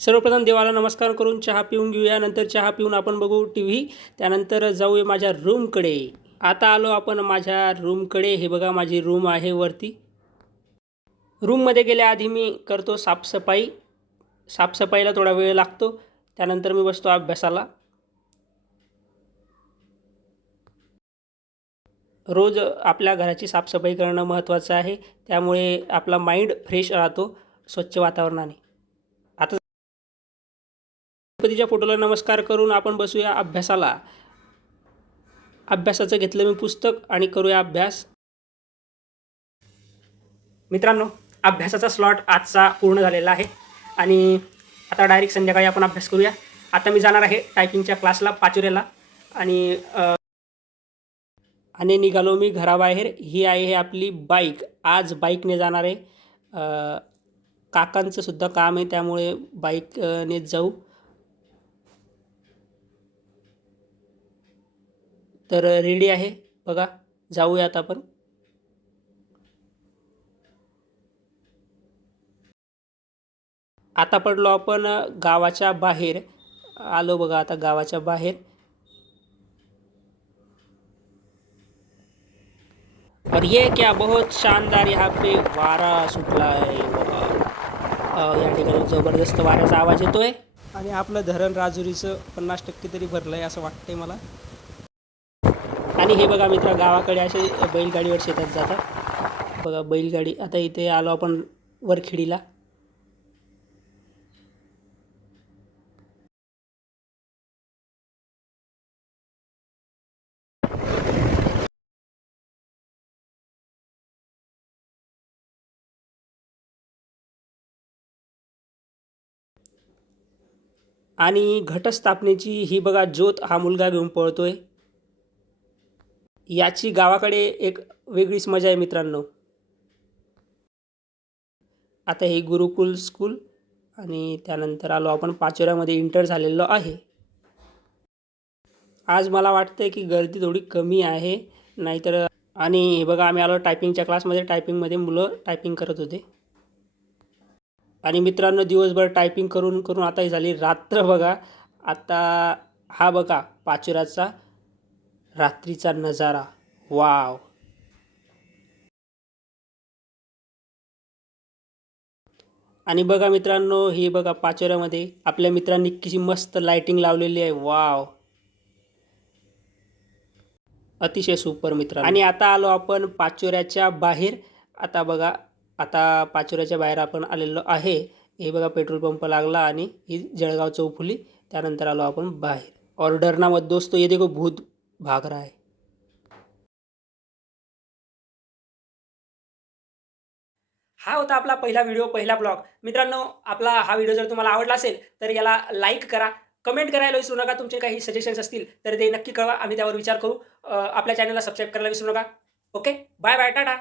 सर्वप्रथम देवाला नमस्कार करून चहा पिऊन घेऊया. नंतर चहा पिऊन आपण बघू टीव्ही. त्यानंतर जाऊया माझ्या रूमकडे. आता आलो आपण माझ्या रूमकडे. हे बघा माझी रूम आहे वरती. रूममध्ये गेल्याआधी मी करतो साफसफाई. साफसफाईला थोडा वेळ लागतो. त्यानंतर मी बसतो अभ्यासाला. रोज आपल्या घराची साफसफाई करणं महत्त्वाचं आहे. त्यामुळे आपला माइंड फ्रेश राहतो स्वच्छ वातावरणाने. आता गणपतीच्या फोटोला नमस्कार करून आपण बसूया अभ्यासाला. अभ्यासाचं घेतलं मी पुस्तक आणि करूया अभ्यास. मित्रांनो, अभ्यासाचा स्लॉट आजचा पूर्ण झालेला आहे आणि आता डायरेक्ट संध्याकाळी आपण अभ्यास करूया. आता मी जाणार आहे टायपिंगच्या क्लासला पाचोऱ्याला आणि निघालो मी घराबाहेर. ही आहे आपली बाईक. आज बाईकने जाणार आहे. काकांचं सुद्धा काम आहे त्यामुळे बाईकने जाऊ. तर रेडी आहे बघा, जाऊयात आपण. आता पडलो आपण गावाच्या बाहेर. आलो बघा आता गावाच्या बाहेर. और ये क्या बहुत शानदार यहाँ पे वारा सुटला आहे बघा. या ठिकाणी जबरदस्त वाऱ्याचा आवाज येतोय आणि आपलं धरण राजुरीचं 50% तरी भरलं आहे असं वाटतंय मला. आणि हे बघा मित्र, गावाकडे असे बैलगाडीवर शेतात जातात बघा बैलगाडी. आता इथे आलो आपण वरखेडीला. आणि घटस्थापनेची ही बघा ज्योत हा मुलगा घेऊन पळतोय. याची गावाकडे एक वेगळीच मजा आहे मित्रांनो. आता हे गुरुकुल स्कूल आणि त्यानंतर आलो आपण पाचोऱ्यामध्ये इंटर झालेलो आहे. आज मला वाटतं की गर्दी थोडी कमी आहे, नाहीतर. आणि हे बघा आम्ही आलो टायपिंगच्या क्लासमध्ये. टायपिंगमध्ये मुलं टायपिंग करत होते. आणि मित्रांनो, दिवसभर टायपिंग करून करून आता ही झाली रात्र बघा. आता हा बघा पाचोऱ्याचा रात्रीचा नजारा. वाव. आणि बघा मित्रांनो, ही बघा पाचोऱ्यामध्ये आपल्या मित्रांनी किती मस्त लाइटिंग लावलेली आहे. वाव, अतिशय सुपर मित्रांनो. आणि आता आलो आपण पाचोऱ्याच्या बाहेर. आता बघा, आता पाचोऱ्याच्या बाहेर आपण आलेलो आहे. हे बघा पेट्रोल पंप लागला आणि ही जळगाव चौफुली. त्यानंतर आलो आपण बाहेर. और डरना मत दोस्तों, ये देखो भूत भाग रहा है. हा होता आपला पहिला व्हिडिओ, पहिला ब्लॉग. मित्रांनो, आपला हा व्हिडिओ जर तुम्हाला आवडला असेल तर याला लाईक करा, कमेंट करायला विसरू नका. तुमचे काही सजेशन्स असतील तर ते नक्की कळवा, आम्ही त्यावर विचार करू. आपल्या चॅनलला सबस्क्राईब करायला विसरू नका. Okay, bye bye, Tata.